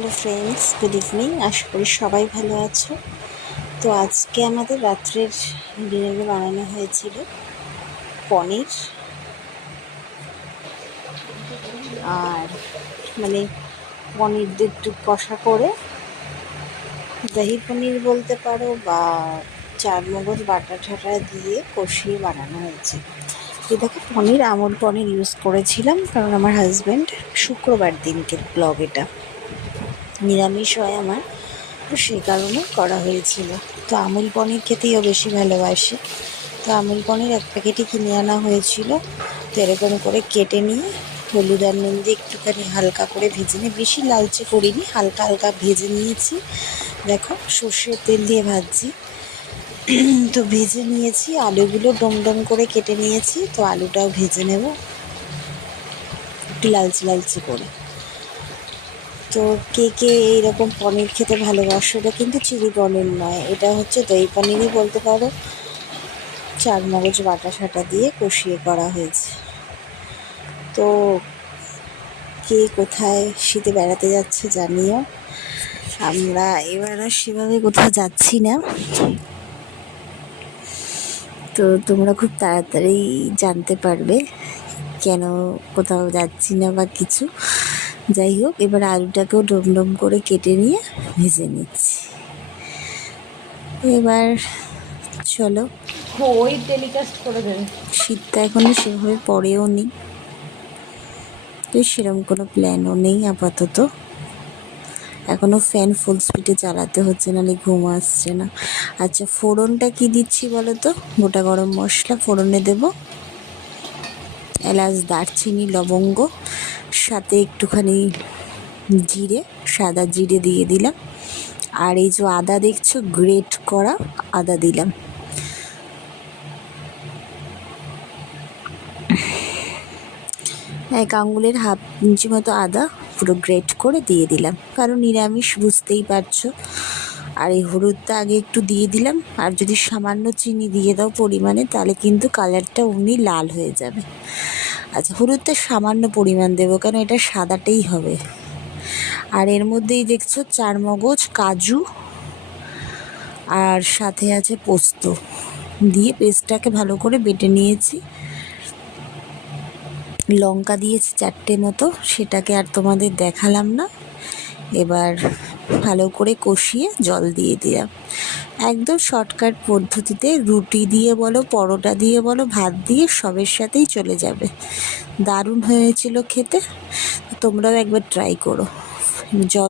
Hello friends, good evening. আশা করি সবাই ভালো আছো। তো আজকে আমাদের রাত্রের ডিনারে বানানো হয়েছিল পনির, আর পনির দিয়ে একটু কষা করে দহি পনির বলতে পারো, বা চারমগজ বাটা ঠাটা দিয়ে কষিয়ে বানানো হয়েছে। দেখো, পনির আমুল পনির ইউজ করেছিলাম, কারণ আমার হাজব্যান্ড শুক্রবার দিনকের ব্লগ, এটা নিরামিষ হয় আমার, তো সেই কারণে করা হয়েছিল। তো আমুল পনির খেতেও বেশি ভালোবাসে, তো আমুল পনির এক প্যাকেটই কিনে আনা হয়েছিল। তো এরকম করে কেটে নিয়ে হলুদ আর নুন দিয়ে একটুখানি হালকা করে ভেজে নিয়ে, বেশি লালচে করিনি, হালকা হালকা ভেজে নিয়েছি। দেখো, সর্ষের তেল দিয়ে ভাজছি। তো ভেজে নিয়েছি, আলুগুলো ডম করে কেটে নিয়েছি। তো আলুটাও ভেজে নেব একটু লালচে লালচে করে। তো কে কে এইরকম পনির খেতে ভালোবাসো? এটা কিন্তু চিলি পনির নয়, এটা হচ্ছে দই পনিরই বলতে পারো। চারমগজ বাটা সাটা দিয়ে কষিয়ে করা হয়েছে। তো কে কোথায় শীতে বেড়াতে যাচ্ছে জানিও। আমরা এবার আর সেভাবে কোথাও যাচ্ছি না। তো তোমরা খুব তাড়াতাড়ি জানতে পারবে কেন কোথাও যাচ্ছি না বা কিছু। যাই হোক, এবার আলুটাকেও ডম করে কেটে নিয়ে ভেজে নিচ্ছি। এবার চলো, ওই টেলিকাস্ট করে দেবে। শীতটা এখনো সেভাবে পড়েও নি, তো সেরকম কোনো প্ল্যানও নেই আপাতত। এখনও ফ্যান ফুল স্পিডে চালাতে হচ্ছে, নাহলে ঘুম আসছে না। আচ্ছা, ফোড়নটা কি দিচ্ছি বলো তো? গোটা গরম মশলা ফোড়নে দেব, এলাচ, দারচিনি, লবঙ্গ, সাথে একটুখানি জিরে, সাদা জিরে দিয়ে দিলাম। আর এই যে আদা দেখছো, গ্রেট করা আদা দিলাম। এক আঙুলের হাফ ইঞ্চি মতো আদা পুরো গ্রেট করে দিয়ে দিলাম, কারণ নিরামিষ বুঝতেই পারছো। আর এই হলুদটা আগে একটু দিয়ে দিলাম, আর যদি সামান্য চিনি দিয়ে দাও পরিমাণে, তাহলে কিন্তু কালারটা অমনি লাল হয়ে যাবে। আচ্ছা, হলুদটা সামান্য পরিমাণ দেবো, কারণ এটা সাদাটাই হবে। আর এর মধ্যেই দেখছো চারমগজ, কাজু, আর সাথে আছে পোস্ত দিয়ে পেস্টটাকে ভালো করে বেটে নিয়েছি। লঙ্কা দিয়েছি 4টে মতো, সেটাকে আর তোমাদের দেখালাম না। এবার ভালো করে কষিয়ে জল দিয়ে দিলাম। একদম শর্টকাট পদ্ধতিতে, রুটি দিয়ে বলো, পরোটা দিয়ে বলো, ভাত দিয়ে সবের সাথেই চলে যাবে। দারুণ হয়েছিল খেতে, তোমরাও একবার ট্রাই করো। জল